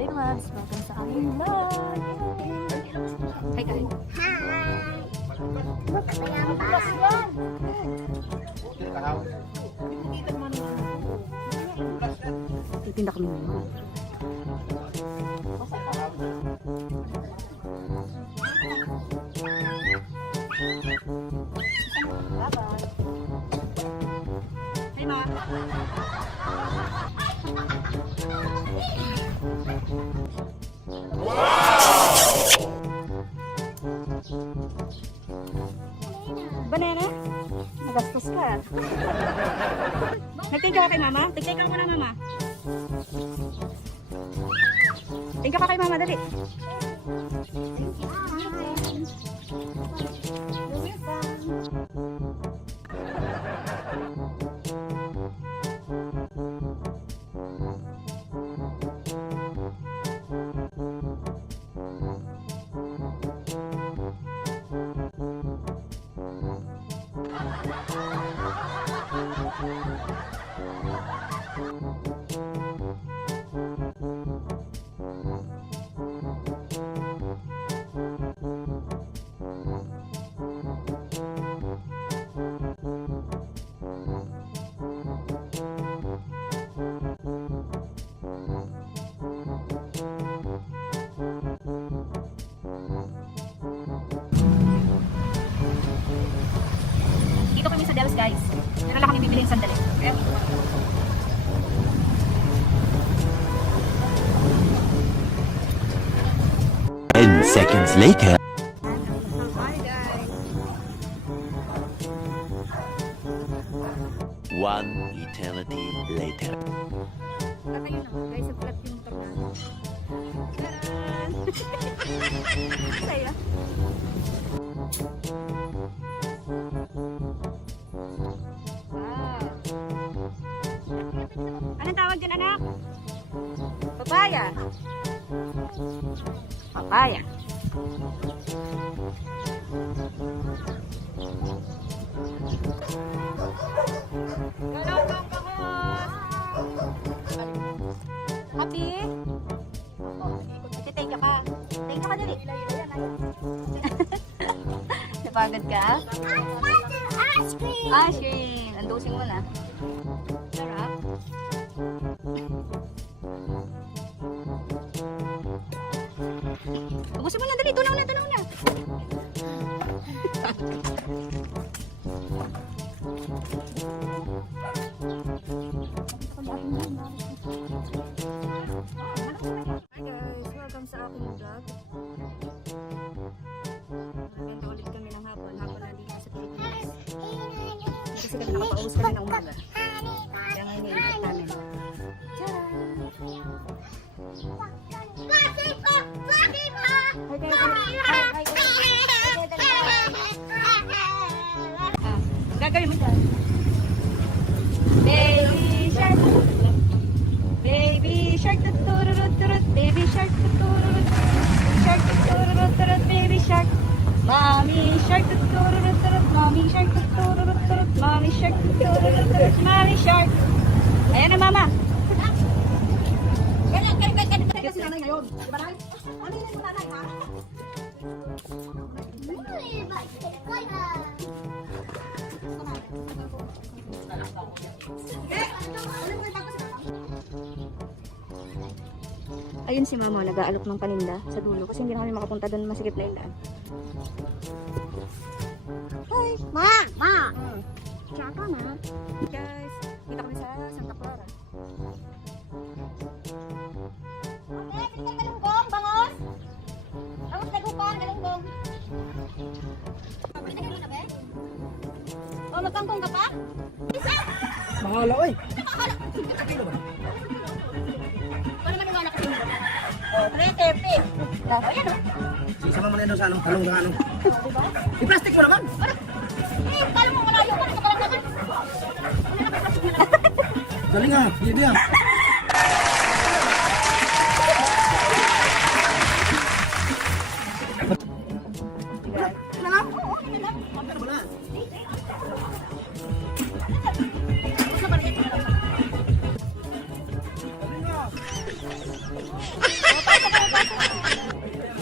Big Mads, welcome sa aming vlog. Hi guys. Hi! Titinda kami naman. Bye-bye. Hey ma. Banana? Nagastos ka. Nagtingka ka kay mama? Tingka ka muna mama. Tingka ka kay mama, dali. Dito kami sa Dells guys. Meron lang kami bibilihin sandali. Okay? 10 seconds later. Hi guys. One eternity later. Kakayo na guys, sa vlog yung tornado. Taran! Saya. Wow. Anong tawag dyan anak? Papaya. Papaya. Galong kang pangos. Happy? Ate, thank you ka. Thank you ka dali. Napagod ka? Ice cream! Ice cream. Andusin mo na. Sarap. Ubusin mo na dali. Tunaw na, tunaw na. Hi guys, welcome sa aking vlog. Maganda ulit kami ng hapon. Hapon na dito sa Pilipinas. Kasi kami nakapaus kami ng umaga. Kaya ngayon yung invite namin. Tcharam! Hi guys! Gagawin mo dyan. Baby shark, baby shark, tuturut turut, baby shark, tuturut, shark, tuturut turut, baby shark, mommy shark, tuturut turut, mommy shark, tuturut turut, mommy shark, tuturut turut, mommy shark. Ayan na mama. Kasi nanay ngayon, di ba nanay? Ano yun mo nanay ha? Ayun si mama, nag-aalok ng paninda sa dulo kasi hindi na kami makapunta doon, masikip na yung daan. Hi! Ma! Ma! Tsaka na. Guys, kita kami sa Santa Clara. Okay, tingnan galunggong, bangos! Bangos, galunggong, galunggong. Pwede ka na ba? O, magkangkong ka pa? Isa! Mahala, oy! Ano naman yung anak ko? O, 330. Ayan o. Sama mo na yun sa anong talong na ano. I-plastic mo naman! Kala mo malayo ka, ito ka lang naman. Dali nga, hindi ah. Ah!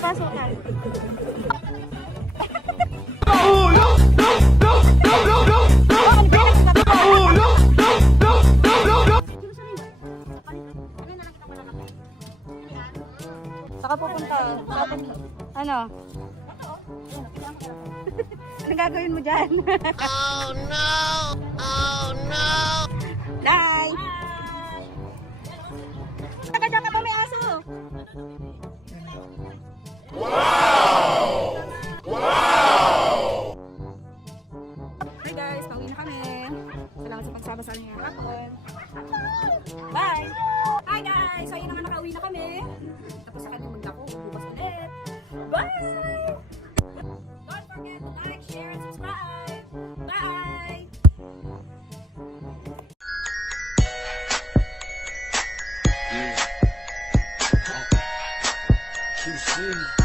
Papasukan. Saka pupunta. Ano? Ano gagawin mo dyan? Oh no! Oh no! Bye! Nakadyan ka ba may aso? Hi guys, pauwi na kami. Salamat sa pagsama sa amin ngayong hapon. Bye! Hi guys! So yun naman, nakauwi na kami. Tapos sa kami magdako, bukas ulit. Bye! Don't forget to like, share, and subscribe. Bye! Too soon.